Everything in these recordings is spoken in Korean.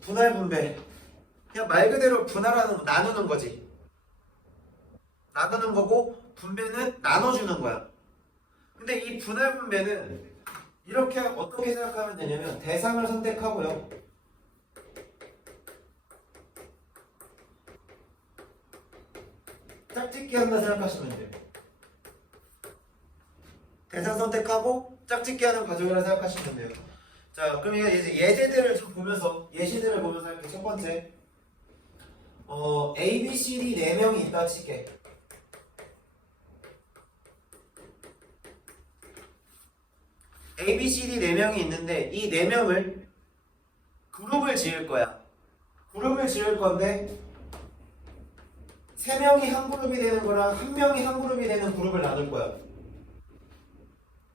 분할 분배. 그냥 말 그대로 분할하는 거, 나누는 거지. 나누는 거고 분배는 나눠주는 거야. 근데 이 분할 분배는 이렇게 어떻게 생각하면 되냐면 대상을 선택하고요. 짝짓기 한다 생각하시면 돼요. 대상 선택하고 짝짓기 하는 과정이라 생각하시면 돼요. 자, 그럼 이제 예제들을 좀 보면서 예시들을 보면서 할게. 첫 번째, A, B, C, D 4명이 있다 칠게. A, B, C, D 4명이 있는데 이 4명을 그룹을 지을 거야. 그룹을 지을 건데 3명이 한 그룹이 되는 거랑 1명이 한 그룹이 되는 그룹을 나눌 거야.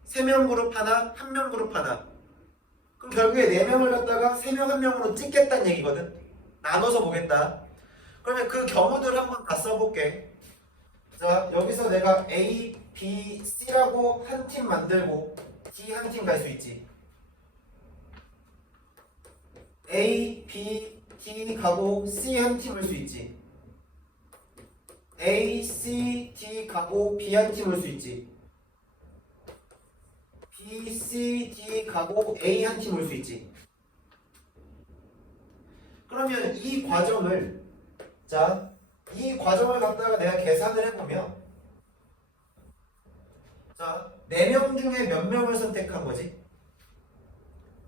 3명 그룹 하나, 1명 그룹 하나. 그럼 결국에 4명을 갖다가 3명 1명으로 찍겠다는 얘기거든. 나눠서 보겠다. 그러면 그 경우들을 한번 다 써볼게. 자, 여기서 내가 A, B, C라고 한 팀 만들고 D 한 팀 갈 수 있지. A, B, D 가고 C 한 팀 올 수 있지. A, C, D 가고 B 한 팀 올 수 있지. B, C, D 가고 A 한 팀 올 수 있지. 그러면 이 과정을 이 과정을 갖다가 내가 계산을 해보면 자, 4명 중에 몇 명을 선택한 거지?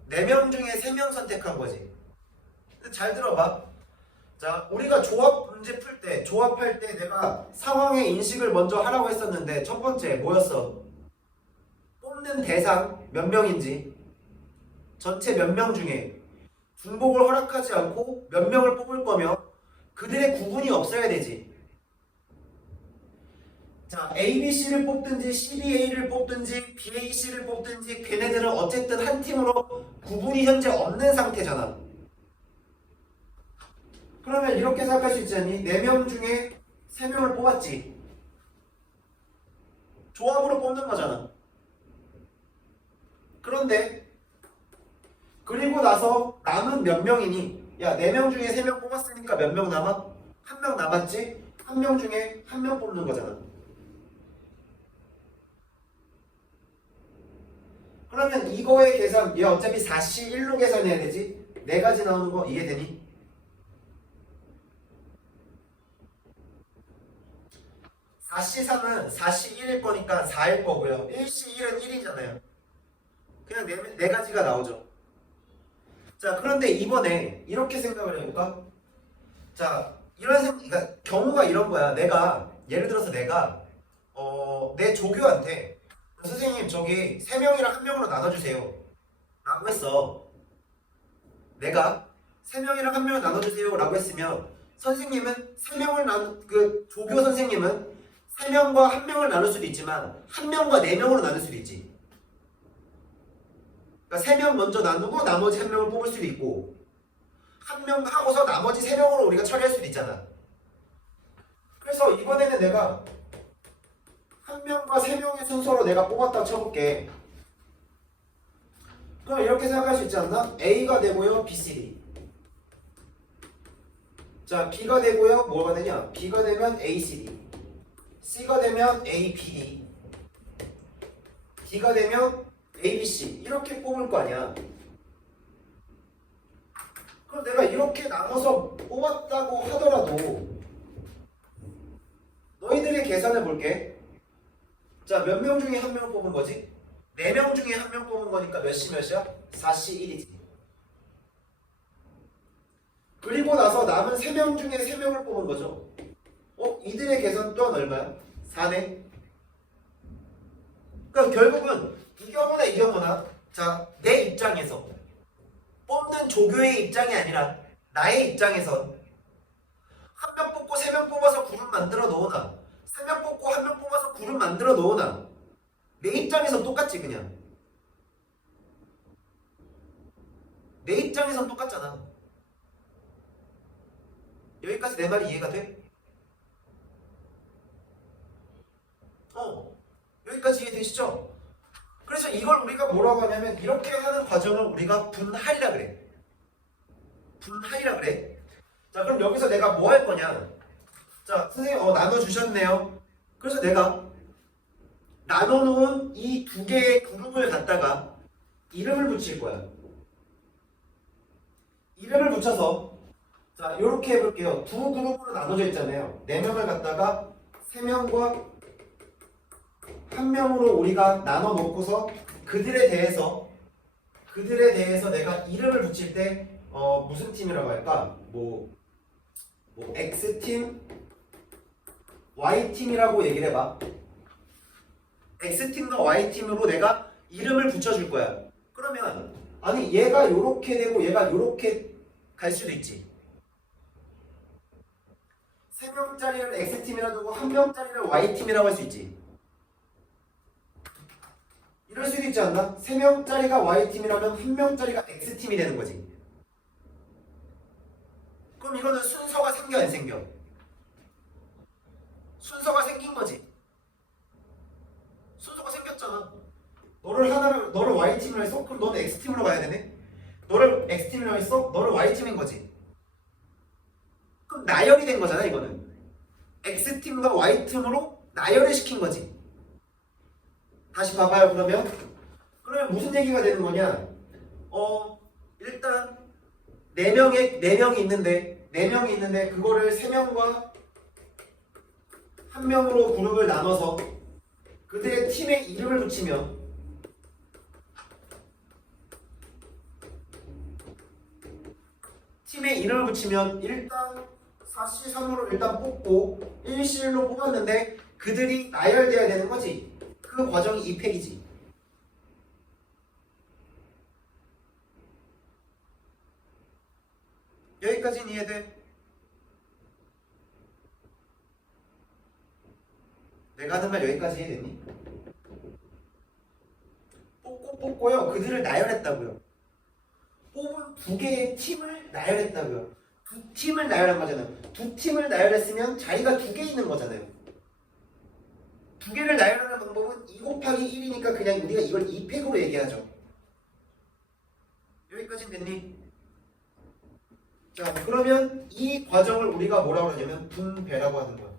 4명 중에 3명 선택한 거지. 잘 들어봐. 자, 우리가 조합 문제 풀 때, 조합할 때 내가 상황의 인식을 먼저 하라고 했었는데 첫 번째 뭐였어? 뽑는 대상 몇 명인지, 전체 몇 명 중에 중복을 허락하지 않고 몇 명을 뽑을 거며 그들의 구분이 없어야 되지. 자, A, B, C를 뽑든지 C, B, A를 뽑든지 B, A, C를 뽑든지 걔네들은 어쨌든 한 팀으로 구분이 현재 없는 상태잖아. 그러면 이렇게 생각할 수 있지 않니? 4명 중에 3명을 뽑았지. 조합으로 뽑는 거잖아. 그런데 그리고 나서 남은 몇 명이니? 야, 4명 중에 3명 뽑았으니까 몇 명 남아? 1명 남았지? 1명 중에 1명 뽑는 거잖아. 그러면 이거의 계산, 얘 어차피 4C 1로 계산해야 되지? 4가지 나오는 거 이해되니? 4C3은 4C 1일 거니까 4일 거고요. 1C 1은 1이잖아요. 그냥 네 가지가 나오죠. 자, 그런데 이번에 이렇게 생각을 해볼까? 자, 그러니까 경우가 이런 거야. 예를 들어서 내가 내 조교한테 선생님 저기 3명이랑 1명으로 나눠주세요 라고 했어. 내가 3명이랑 1명을 나눠주세요 라고 했으면 선생님은 3명을 조교 선생님은 3명과 1명을 나눌 수도 있지만 1명과 4명으로 나눌 수도 있지. 그러니까 3명 먼저 나누고 나머지 1명을 뽑을 수도 있고 1명 하고서 나머지 3명으로 우리가 처리할 수도 있잖아. 그래서 이번에는 내가 1명과 3명의 순서로 내가 뽑았다고 쳐볼게. 그럼 이렇게 생각할 수 있지 않나? A가 되고요, B, C, D. 자, B가 되고요, 뭐가 되냐? B가 되면 A, C, D. C가 되면 A, B, D. D가 되면 A, B, C. 이렇게 뽑을 거 아니야. 그럼 내가 이렇게 나눠서 뽑았다고 하더라도 너희들의 계산을 볼게. 자, 몇 명 중에 1명 뽑은 거지? 4명 중에 1명 뽑은 거니까 몇시 몇이야? 4시 1이지. 그리고 나서 남은 3명 중에 3명을 뽑은 거죠. 이들의 계산 또한 얼마야? 4네. 그러니까 결국은 이 경우나 이 경우나 자, 내 입장에서 뽑는 조교의 입장이 아니라 나의 입장에선 1명 뽑고 3명 뽑아서 그룹 만들어 놓으나 3명 뽑고 1명 뽑아서 그룹 만들어 놓으나 내 입장에선 똑같지. 그냥 내 입장에선 똑같잖아. 여기까지 내 말이 이해가 돼? 여기까지 이해되시죠? 그래서 이걸 우리가 뭐라고 하냐면 이렇게 하는 과정을 우리가 분할이라 그래. 분할이라 그래. 자, 그럼 여기서 내가 뭐 할 거냐? 자, 선생님 나눠주셨네요. 그래서 내가 나눠놓은 이 두 개의 그룹을 갖다가 이름을 붙일 거야. 이름을 붙여서 자, 이렇게 해볼게요. 두 그룹으로 나눠져 있잖아요. 4명을 갖다가 3명과 1명으로 우리가 나눠 놓고서 그들에 대해서 내가 이름을 붙일 때 무슨 팀이라고 할까? 뭐 X팀, Y팀이라고 얘기를 해봐. X팀과 Y팀으로 내가 이름을 붙여줄 거야. 그러면 아니 얘가 요렇게 되고 얘가 요렇게 갈 수도 있지. 3명짜리를 X팀이라고 하고 1명짜리를 Y팀이라고 할 수 있지. 이럴 수도 있지 않나? 3명짜리가 Y팀이라면 1명짜리가 X팀이 되는 거지. 그럼 이거는 순서가 생겨 안 생겨? 순서가 생긴 거지. 순서가 생겼잖아. 너를 Y팀으로 했어? 그럼 너는 X팀으로 가야 되네? 너를 X팀으로 했어? 너를 Y팀인 거지. 그럼 나열이 된 거잖아 이거는. X팀과 Y팀으로 나열을 시킨 거지. 다시 봐봐요. 그러면 무슨 얘기가 되는 거냐? 일단 4명이 있는데 그거를 3명과 1명으로 그룹을 나눠서 그들의 팀에 이름을 붙이면 일단 4C3으로 일단 뽑고 1C1로 뽑았는데 그들이 나열돼야 되는 거지. 그 과정이 이 팩이지. 여기까지는 이해돼? 내가 하는 말 여기까지 이해됐니? 뽑고요. 그들을 나열했다고요. 뽑은 두 개의 팀을 나열했다고요. 두 팀을 나열한 거잖아요. 두 팀을 나열했으면 자리가 2개 있는 거잖아요. 2개를 나열하는 방법은 2 곱하기 1이니까 그냥 우리가 이걸 2팩으로 얘기하죠. 여기까지는 됐니? 자, 그러면 이 과정을 우리가 뭐라고 하냐면 분배라고 하는 거야.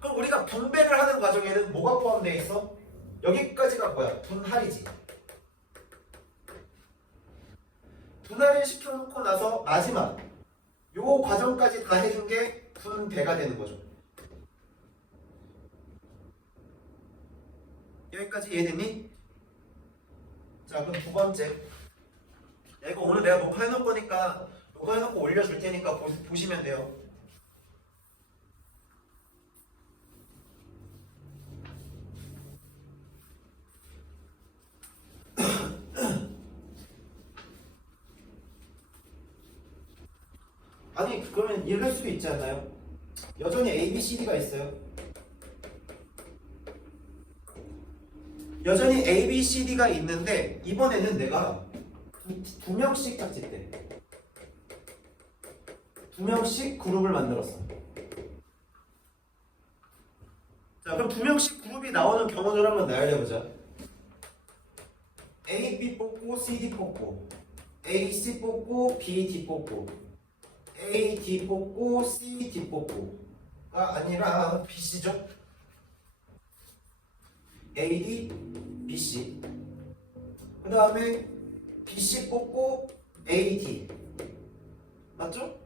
그럼 우리가 분배를 하는 과정에는 뭐가 포함되어 있어? 여기까지가 뭐야? 분할이지. 분할을 시켜놓고 나서 마지막 요 과정까지 다 해준 게 분배가 되는 거죠. 여기까지 이해됐니? 자, 그럼 두 번째. 야, 이거 오늘 내가 녹화해놓을 거니까 녹화해놓고 올려줄 테니까 보시면 돼요. 아니 그러면 이럴 수도 있지 않나요? 여전히 A, B, C, D가 있어요. 여전히 A, B, C, D가 있는데 이번에는 내가 두 명씩 짝짓대. 2명씩 그룹을 만들었어. 자, 그럼 2명씩 그룹이 나오는 경우를 한번 나열해보자. A, B 뽑고 C, D 뽑고 A, C 뽑고 B, D 뽑고 A, D 뽑고 C, D 뽑고가 아니라 B, C죠? A, D, B, C. 그 다음에 B, C 뽑고 A, D. 맞죠?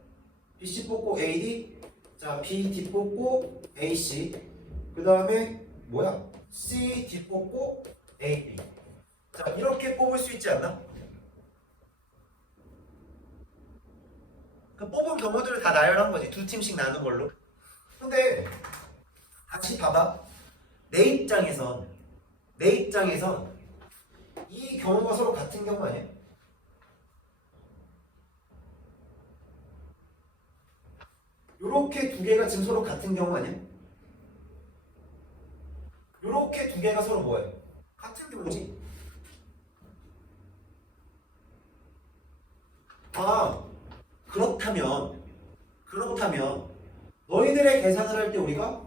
B, C 뽑고 A, D. 자, B, D 뽑고 A, C. 그 다음에 뭐야? C, D 뽑고 A, B. 자, 이렇게 뽑을 수 있지 않나? 그 뽑은 경우들을 다 나열한 거지. 2팀씩 나눈 걸로. 근데 다시 봐봐. 내 입장에선 이 경우가 서로 같은 경우 아니야? 요렇게 두 개가 지금 서로 같은 경우 아니야? 요렇게 두 개가 서로 뭐예요? 같은 경우지. 아, 그렇다면 너희들의 계산을 할 때 우리가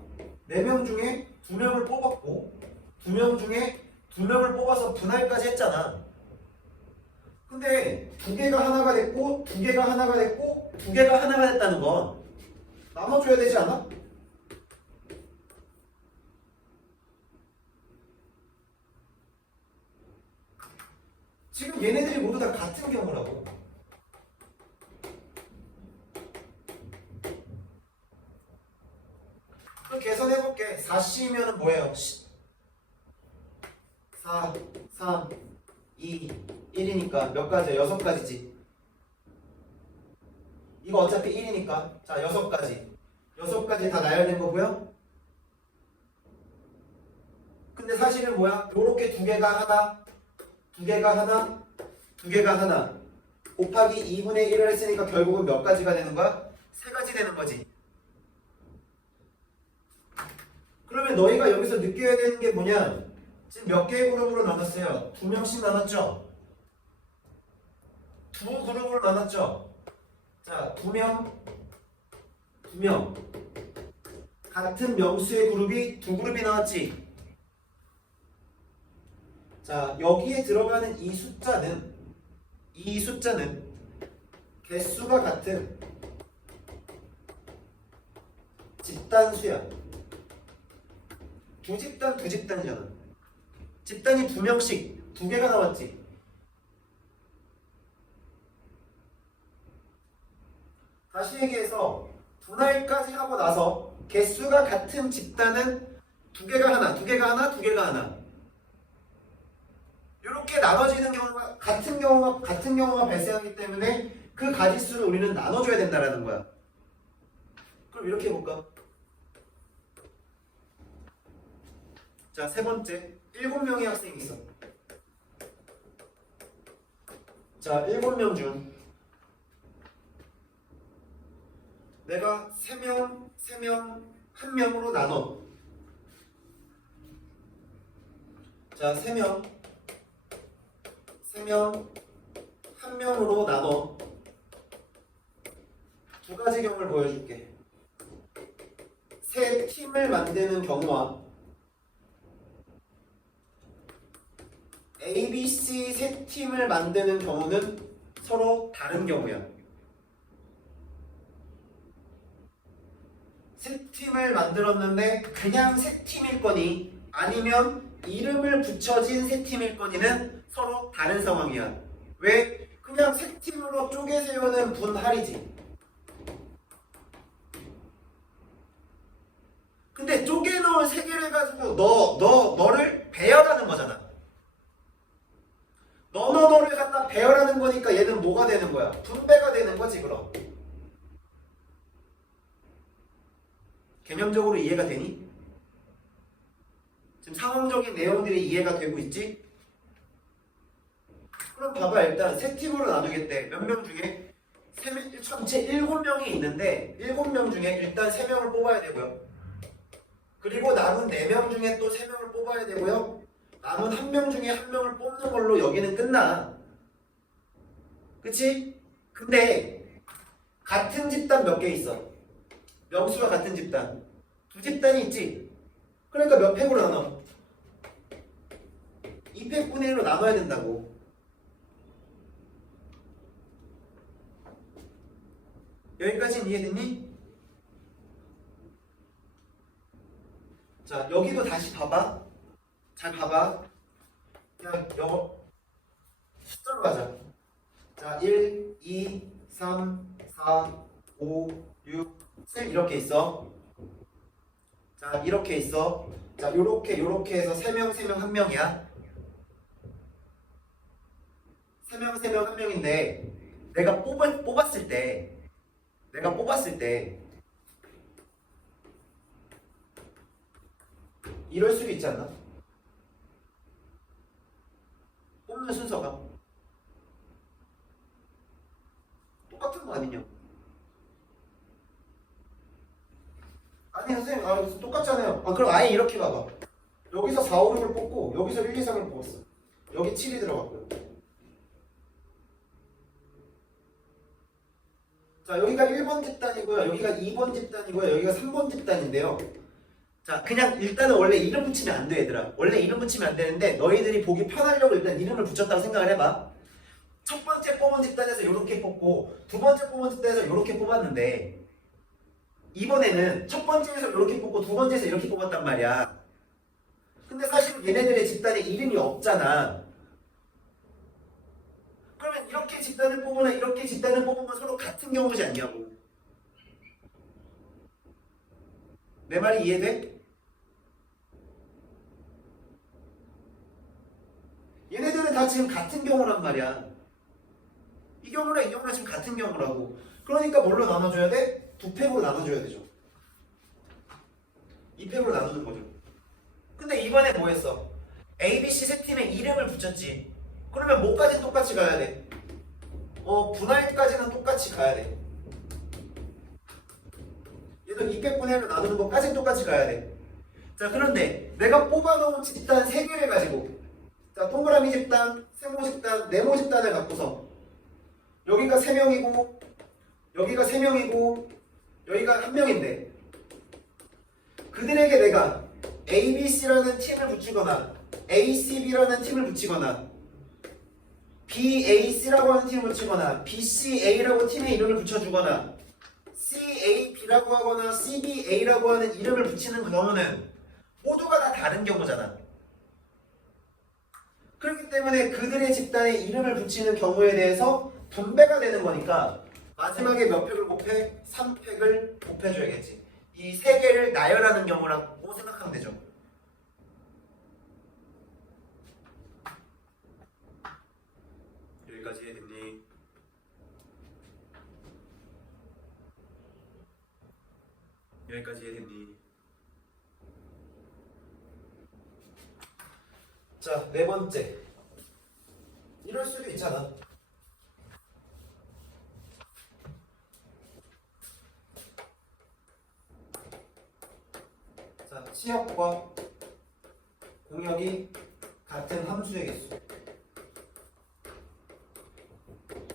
4명 중에 2명을 뽑았고 2명 중에 2명을 뽑아서 분할까지 했잖아. 근데 두 개가 하나가 됐고 두 개가 하나가 됐고 두 개가 하나가 됐다는 건 나눠줘야 되지 않아? 지금 얘네들이 모두 다 같은 경우라고. 그럼 계산해볼게. 4C면은 뭐예요? 4, 3, 2, 1이니까 몇 가지야? 6가지지. 이거 어차피 1이니까 자 6가지. 6가지 다 나열된 거고요. 근데 사실은 뭐야? 요렇게 두 개가 하나, 두 개가 하나, 두 개가 하나 곱하기 2분의 1을 했으니까 결국은 몇 가지가 되는 거야? 3가지 되는 거지. 그러면 너희가 여기서 느껴야 되는 게 뭐냐? 지금 몇 개의 그룹으로 나눴어요? 2명씩 나눴죠? 두 그룹으로 나눴죠? 자, 2명, 2명. 같은 명수의 그룹이 두 그룹이 나왔지? 자, 여기에 들어가는 이 숫자는 개수가 같은 집단수야. 두 집단이잖아. 집단이 2명씩 두 개가 나왔지. 다시 얘기해서 분할까지 하고 나서 개수가 같은 집단은 두 개가 하나, 두 개가 하나, 두 개가 하나. 이렇게 나눠지는 경우가 같은 경우가 발생하기 때문에 그 가지수를 우리는 나눠줘야 된다라는 거야. 그럼 이렇게 해볼까? 자, 세 번째. 7명의 학생이 있어. 자, 7명 중 내가 3명, 1명으로 나눠. 자, 3명, 1명으로 나눠. 두 가지 경우를 보여줄게. 세 팀을 만드는 경우와 A, B, C 세 팀을 만드는 경우는 서로 다른 경우야. 세 팀을 만들었는데 그냥 세 팀일 거니 아니면 이름을 붙여진 세 팀일 거니는 서로 다른 상황이야. 왜? 그냥 세 팀으로 쪼개세요는 분할이지. 근데 쪼개놓은 세 개를 가지고 너를 배열하는 거잖아. 너를 갖다 배열하는 거니까 얘는 뭐가 되는 거야? 분배가 되는 거지. 그럼 개념적으로 이해가 되니? 지금 상황적인 내용들이 이해가 되고 있지? 그럼 봐봐. 일단 세 팀으로 나누겠대. 몇 명 중에? 전체 7명이 있는데 7명 중에 일단 3명을 뽑아야 되고요. 그리고 남은 4명 중에 또 3명을 뽑아야 되고요. 남은 1명 중에 1명을 뽑는 걸로 여기는 끝나. 그치? 근데 같은 집단 몇 개 있어? 명수가 같은 집단 두 집단이 있지? 그러니까 몇 팩으로 나눠? 2팩분의 1로 나눠야 된다고. 여기까지는 이해됐니? 자, 여기도 다시 봐봐. 잘 봐봐. 그냥 영어 숫자로 가자. 자, 1, 2, 3, 4, 5, 6, 7 이렇게 있어. 자, 이렇게 있어. 자, 요렇게 해서 3명, 1명이야. 3명, 1명인데 내가 뽑았을 때 이럴 수도 있지 않나? 뽑는 순서가 똑같은 거 아니냐? 아니 선생님, 똑같잖아요. 그럼 아예 이렇게 봐봐. 여기서 4, 5, 6을 뽑고 여기서 1, 2, 3을 뽑았어. 여기 7이 들어갔고요. 자, 여기가 1번 집단이고요. 여기가 2번 집단이고요. 여기가 3번 집단인데요. 자, 그냥 일단은 원래 이름 붙이면 안 돼, 얘들아. 원래 이름 붙이면 안 되는데 너희들이 보기 편하려고 일단 이름을 붙였다고 생각을 해봐. 첫 번째 뽑은 집단에서 이렇게 뽑고 두 번째 뽑은 집단에서 이렇게 뽑았는데 이번에는 첫 번째에서 이렇게 뽑고 두 번째에서 이렇게 뽑았단 말이야. 근데 사실 얘네들의 집단에 이름이 없잖아. 그러면 이렇게 집단을 뽑거나 이렇게 집단을 뽑으면 서로 같은 경우지 않냐고. 내 말이 이해돼? 얘네들은 다 지금 같은 경우란 말이야. 이 경우랑 이 경우랑 지금 같은 경우라고. 그러니까 뭘로 나눠줘야 돼? 두 팩으로 나눠줘야 되죠. 이 팩으로 나누는 거죠. 근데 이번에 뭐 했어? A, B, C 세 팀에 이름을 붙였지. 그러면 뭐까지 똑같이 가야 돼? 분할까지는 똑같이 가야 돼. 얘도 200분의 1로 나누는 것까지 똑같이 가야 돼. 자, 그런데 내가 뽑아놓은 집단 3개를 가지고 자, 동그라미 집단, 세모 집단, 네모 집단을 갖고서 여기가 3명이고 여기가 3명이고 여기가 1명인데 그들에게 내가 ABC라는 팀을 붙이거나 ACB라는 팀을 붙이거나 BAC라고 하는 팀을 붙이거나 BCA라고 팀의 이름을 붙여주거나 CAB라고 하거나 CBA라고 하는 이름을 붙이는 경우는 모두가 다 다른 경우잖아. 그렇기 때문에 그들의 집단에 이름을 붙이는 경우에 대해서 분배가 되는 거니까 마지막에 몇 팩을 곱해? 3팩을 곱해줘야겠지. 이 3개를 나열하는 경우라고 생각하면 되죠. 여기까지 이해됐니? 여기까지 이해됐니? 자, 네 번째. 이럴 수도 있잖아. 자, 치역과 공역이 같은 함수의 개수.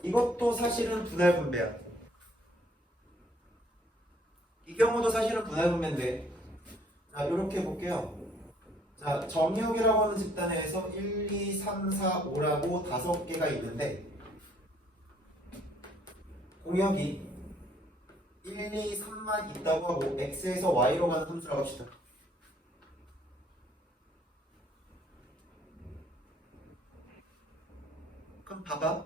이것도 사실은 분할 분배야. 이 경우도 사실은 분할 분배인데, 자, 이렇게 볼게요. 자, 정역이라고 하는 집단에서 1, 2, 3, 4, 5라고 5개가 있는데 공역이 1, 2, 3만 있다고 하고 x에서 y로 가는 함수라고 합시다. 그럼 봐봐.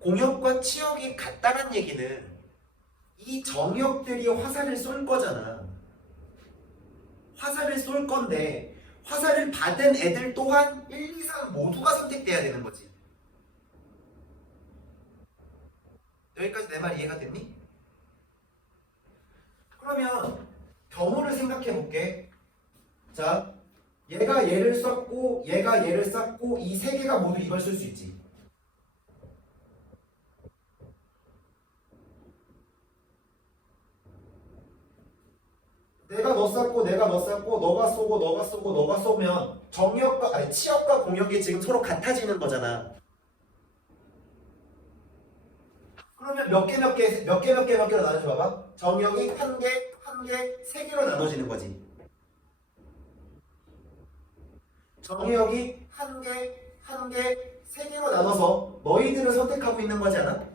공역과 치역이 같다는 얘기는 이 정역들이 화살을 쏠 거잖아. 화살을 쏠 건데 화살을 받은 애들 또한 1, 2, 3 모두가 선택돼야 되는 거지. 여기까지 내 말 이해가 됐니? 그러면 경우를 생각해 볼게. 자, 얘가 얘를 썼고 얘가 얘를 썼고 이 3개가 모두 이걸 쓸 수 있지. 내가 너 쐈고 내가 너 쐈고 너가 쏘고 너가 쏘고 너가 쏘면 정역과 아니 치역과 공역이 지금 서로 같아지는 거잖아. 그러면 몇 개로 나눠줘 봐봐. 정역이 한 개, 한 개, 3개로 나눠지는 거지. 정역이 한 개, 한 개, 3개로 나눠서 너희들을 선택하고 있는 거지 않아?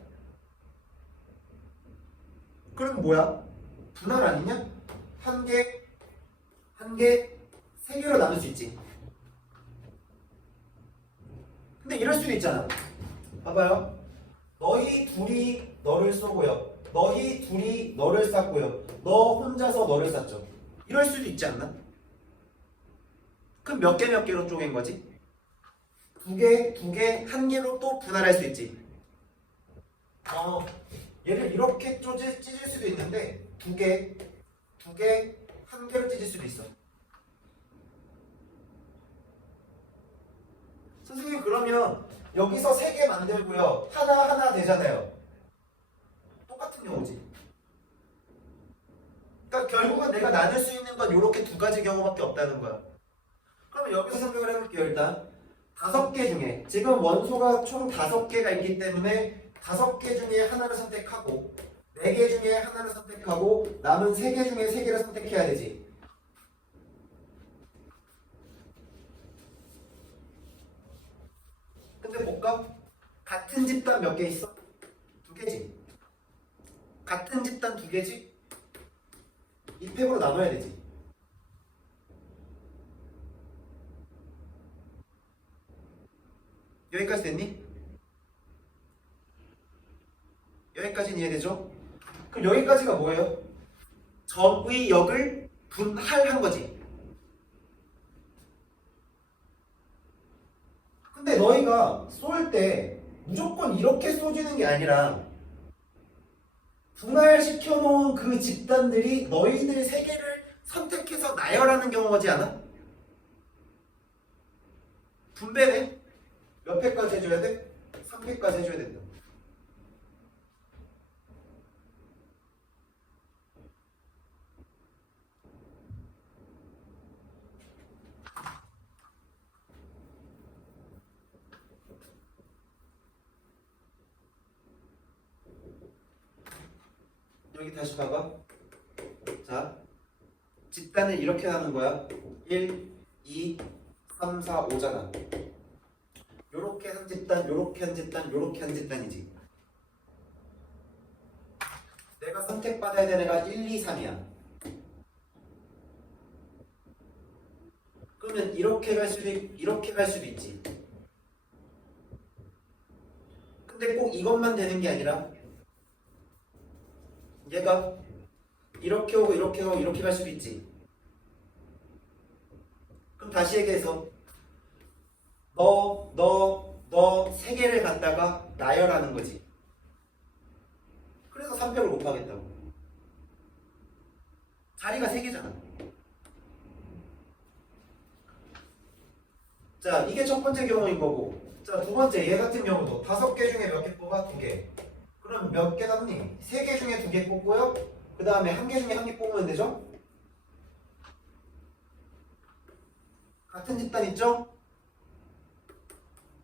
그럼 뭐야? 분할 아니냐? 한 개, 한 개, 3개로 나눌 수 있지. 근데 이럴 수도 있잖아. 봐봐요. 너희 둘이 너를 쏘고요. 너희 둘이 너를 쐈고요. 너 혼자서 너를 쐈죠. 이럴 수도 있지 않나? 그럼 몇 개로 쪼갠 거지? 2개, 2개, 1개로 또 분할할 수 있지. 얘를 이렇게 찢을 수도 있는데 2개, 2개, 1개로 찢을 수도 있어. 선생님 그러면 여기서 3개 만들고요. 하나 되잖아요. 똑같은 경우지. 그러니까 결국은 내가 나눌 수 있는 건 이렇게 2가지 경우밖에 없다는 거야. 그러면 여기서 생각을 해볼게요. 일단 5개 중에 지금 원소가 총 5개가 있기 때문에 5개 중에 하나를 선택하고 4개 중에 하나를 선택하고 남은 3개 중에 3개를 선택해야 되지. 근데 볼까? 같은 집단 몇 개 있어? 두 개지. 같은 집단 두 개지? 이 팩으로 나눠야 되지. 여기까지 됐니? 여기까지는 이해되죠? 그럼 여기까지가 뭐예요? 점의 역을 분할한 거지. 근데 너희가 쏠 때 무조건 이렇게 쏘주는 게 아니라 분할시켜 놓은 그 집단들이 너희들 세 개를 선택해서 나열하는 경우지 않아? 분배네? 몇 회까지 해줘야 돼? 3회까지 해줘야 된다. 여기 다시 봐봐. 자, 집단을 이렇게 나눈 거야. 1, 2, 3, 4, 5잖아. 요렇게 한 집단, 요렇게 한 집단, 요렇게 한 집단이지. 내가 선택받아야 되는 애가 1, 2, 3이야. 그러면 이렇게 갈 수도 있고 이렇게 갈 수도 있지. 근데 꼭 이것만 되는 게 아니라 얘가 이렇게 오고 이렇게 오고 이렇게 갈 수도 있지. 그럼 다시 얘기해서 너 세 개를 갖다가 나열하는 거지. 그래서 3벽을 곱하겠다고. 자리가 3개잖아. 자, 이게 첫 번째 경우인 거고. 자, 두 번째 얘 같은 경우도 5개 중에 몇 개 뽑아? 2개. 그럼 몇 개 남니? 3개 중에 2개 뽑고요. 그 다음에 1개 중에 1개 뽑으면 되죠? 같은 집단 있죠?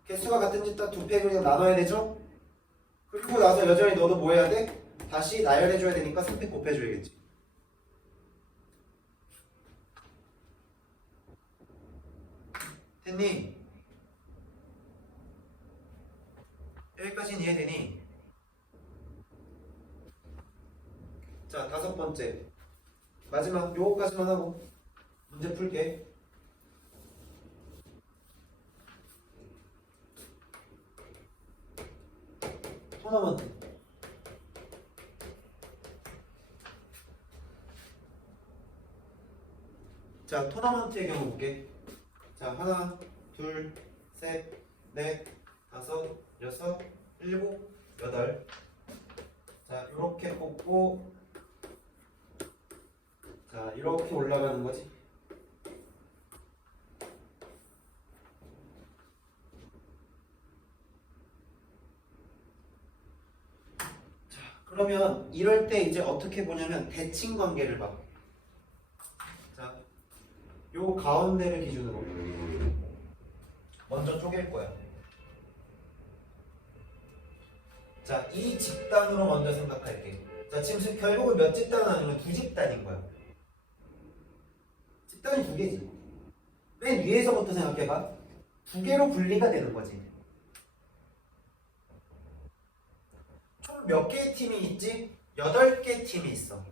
개수가 같은 집단 2팩을 나눠야 되죠? 그리고 나서 여전히 너도 뭐 해야 돼? 다시 나열해줘야 되니까 3팩 곱해줘야겠지. 됐니? 여기까지는 이해되니? 자, 5번째 마지막 요거까지만 하고 문제 풀게. 토너먼트. 자, 토너먼트의 경우 볼게. 자, 하나, 둘, 셋, 넷, 다섯, 여섯, 일곱, 여덟. 자, 이렇게 뽑고, 자, 이렇게 올라가는 거지. 자, 그러면 이럴 때 이제 어떻게 보냐면 대칭 관계를 봐. 자, 요 가운데를 기준으로 먼저 쪼갤 거야. 자, 이 집단으로 먼저 생각할게. 자, 지금 결국은 몇 집단은 아니면 2집단인 거야. 집단이 2개지. 맨 위에서부터 생각해봐. 2개로 분리가 되는 거지. 총 몇 개의 팀이 있지? 8개 팀이 있어.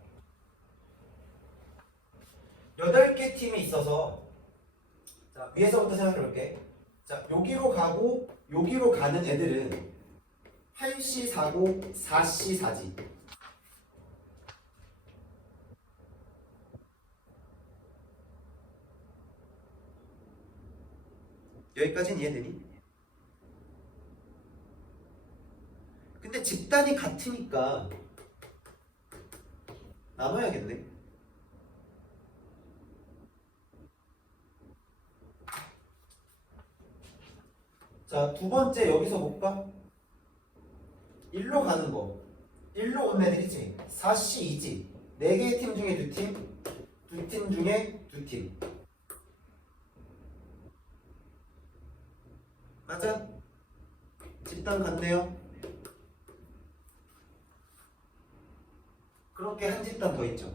8개 팀이 있어서, 자, 위에서부터 생각해 볼게. 자, 여기로 가고 여기로 가는 애들은 8C 4고 4C 4지. 여기까지는 이해되니? 근데 집단이 같으니까 나눠야겠네. 자, 두 번째 여기서 볼까? 1로 가는 거. 1로 온 애들이지. 4C2지. 4개의 팀 중에 2팀, 2팀 중에 2팀. 맞아? 집단 같네요. 그렇게 한 집단 더 있죠.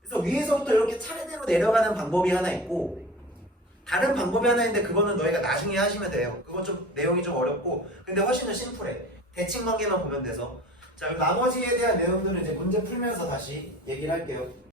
그래서 위에서부터 이렇게 차례대로 내려가는 방법이 하나 있고, 다른 방법이 하나 있는데 그거는 너희가 나중에 하시면 돼요. 그건 좀 내용이 좀 어렵고 근데 훨씬 더 심플해. 대칭 관계만 보면 돼서. 자, 그럼 나머지에 대한 내용들은 이제 문제 풀면서 다시 얘기를 할게요.